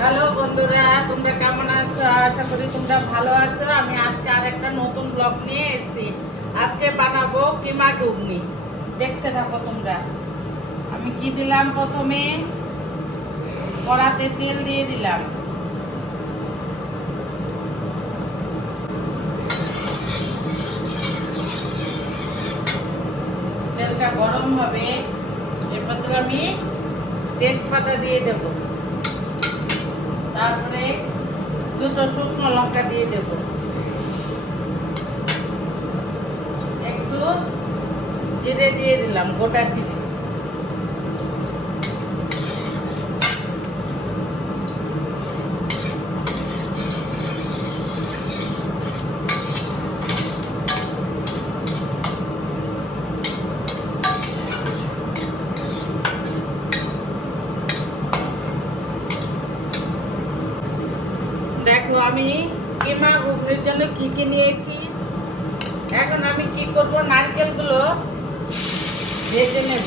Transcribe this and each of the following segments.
হ্যালো বন্ধুরা, তোমরা কেমন আছো? আশা করি তোমরা ভালো আছো। আমি আজকে আরেকটা নতুন ব্লগ নিয়ে এসেছি। আজকে বানাবো কিমা ঘুগনি। দেখতে থাকো তোমরা। আমি কি দিলাম, প্রথমে কড়াতে তেল দিয়ে দিলাম। তেলটা গরম হবে, এরপর আমি তেজপাতা দিয়ে দেব। তারপরে দুটো শুকনো লঙ্কা দিয়ে দেব, একটু জিরে দিয়ে দিলাম, গোটা জিরে। দেখো আমি কিমা ঘুগনির জন্য কি কি নিয়েছি। এখন আমি কি করব, নারকেলগুলো ভেজে নেব।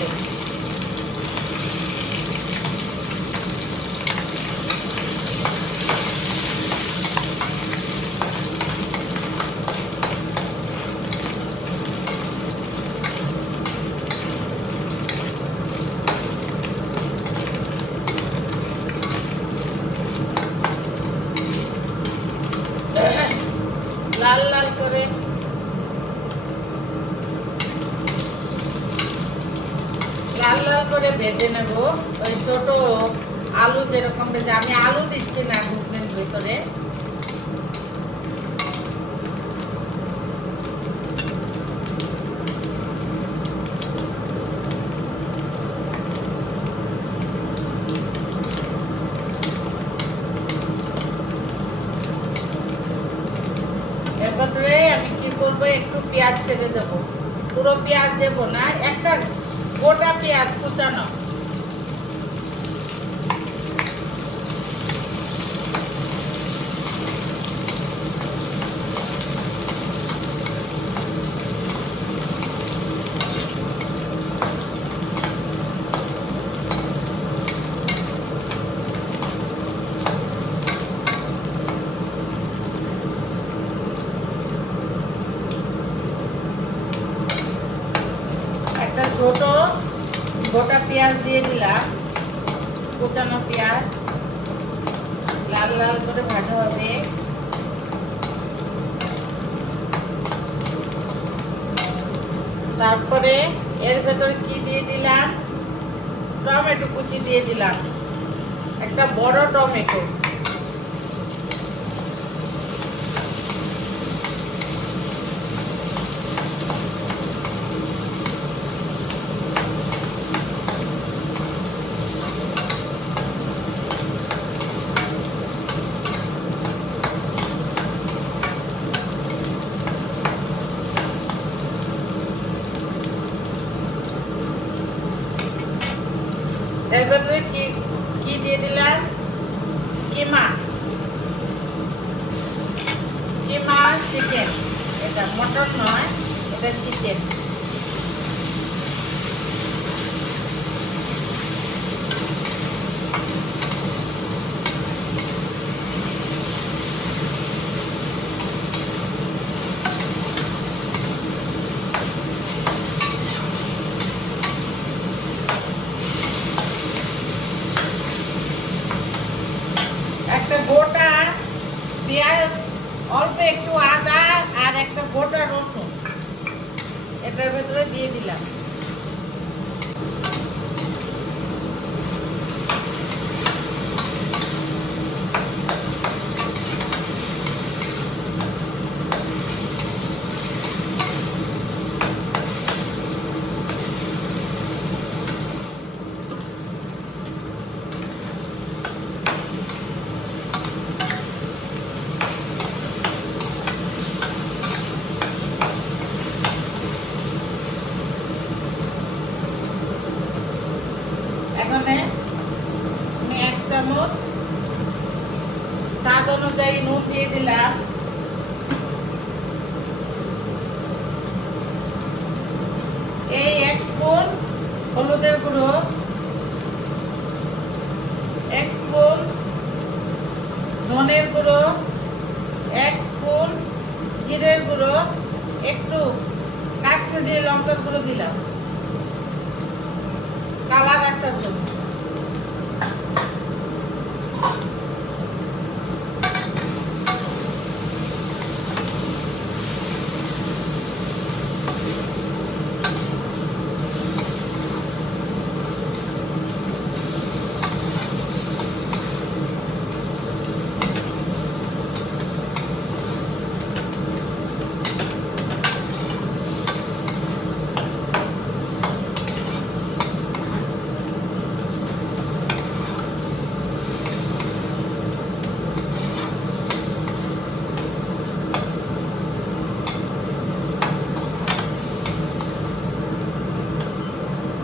লাল লাল করে ভেজে নেব। ওই ছোট আলু যেরকম ভেজে, আমি আলু দিচ্ছি না ঘুগনির ভিতরে। এরপরে আমি কি করবো, একটু পেঁয়াজ ছেড়ে দেবো। পুরো পেঁয়াজ দেবো না, একটা গোটা পেঁয়াজ কুচানো। একটা ছোট গোটা পেঁয়াজ দিয়ে দিলাম, কুচানো পেঁয়াজ। লাল লাল করে ভাজা হবে। তারপরে এর ভেতরে কি দিয়ে দিলাম, টমেটো কুচি দিয়ে দিলাম, একটা বড় টমেটো। এর ভেতরে কি কি দিয়ে দিলাম, কিমা কিমা চিকেন। এটা মটন নয়, এটা চিকেন। একটা গোটা পেঁয়াজ, অল্প একটু আদা আর একটা গোটা রসুন এটার ভেতরে দিয়ে দিলাম। এখানে আমি 1 চামচ স্বাদ অনুযায়ী নুন দিয়ে দিলাম। এই 1 স্পুন হলুদের গুঁড়ো, 1 স্পুন ধনের গুঁড়ো, 1 স্পুন জিরের গুঁড়ো, একটু কাশ্মীরি লঙ্কার গুঁড়ো দিলাম কালার আসার জন্য।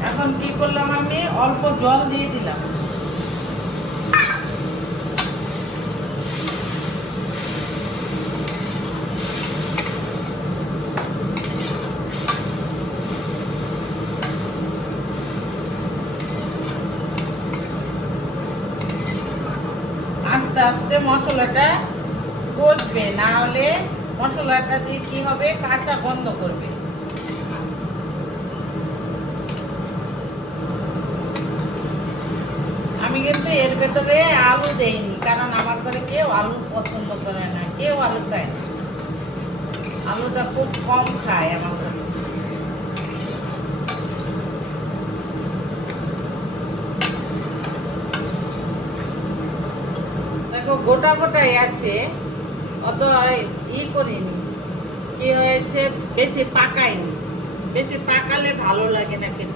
এখন কি করলাম, আমি অল্প জল দিয়ে দিলাম। আস্তে আস্তে মশলাটা কষবে, না হলে মশলাটা দিয়ে কি হবে, কাঁচা বন্ধ করবে। আমি কিন্তু এর ভেতরে আলু দেইনি, কারণ আমার ঘরে কেউ আলু পছন্দ করে না, কেউ আলু খায় না, আলুটা খুব কম খায় আমার ঘরে। দেখো গোটা গোটাই আছে, অত করিনি, কি হয়েছে বেশি পাকাইনি, বেশি পাকালে ভালো লাগে না খেতে।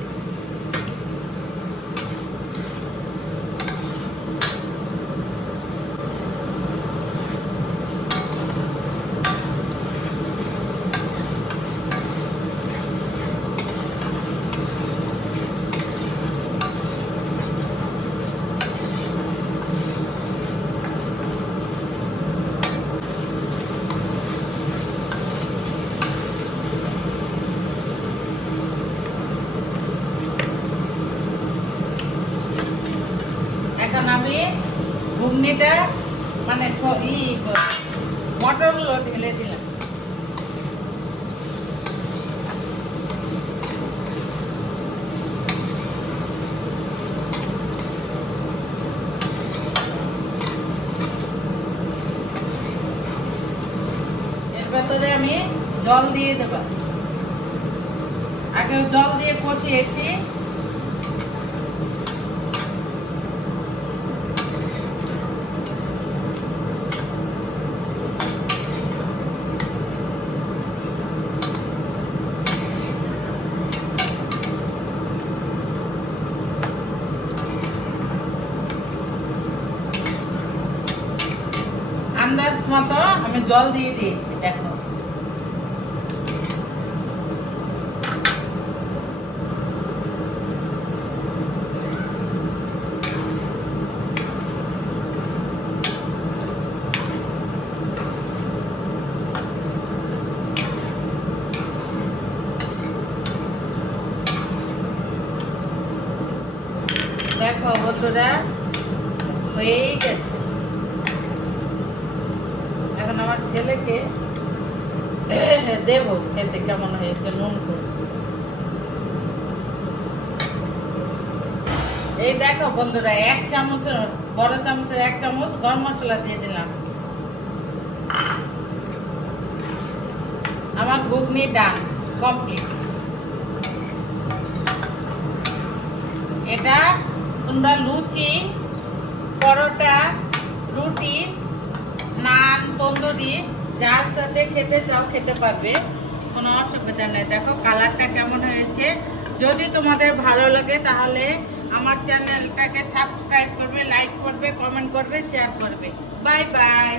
এখন আমি ঘুগনিটা মানে মটরগুলো ঢেলে দিলাম। এর ভেতরে আমি জল দিয়ে দেব, আগে জল দিয়ে কষিয়েছি। আন্দাজ মতো আমি জল দিয়ে দিয়েছি, দেখো। দেখো বন্ধুরা, হয়েই গেছে। এখন আমার ছেলেকে দেব খেতে, কেমন হয়েছে নুন করে। এই দেখো বন্ধুরা, 1 চামচের বড় চামচের 1 চামচ গরম মশলা দিয়ে দিলাম। আমার ঘুগনি ডান কমপ্লিট। এটা তোমরা লুচি, পরোটা, রুটি, নান, তন্দুরি যার সাথে খেতে চাও খেতে পারবে, কোনো অসুবিধা নেই। দেখো কালারটা কেমন হয়েছে। যদি তোমাদের ভালো লাগে তাহলে আমার চ্যানেলটাকে সাবস্ক্রাইব করবে, লাইক করবে, কমেন্ট করবে, শেয়ার করবে। Bye bye.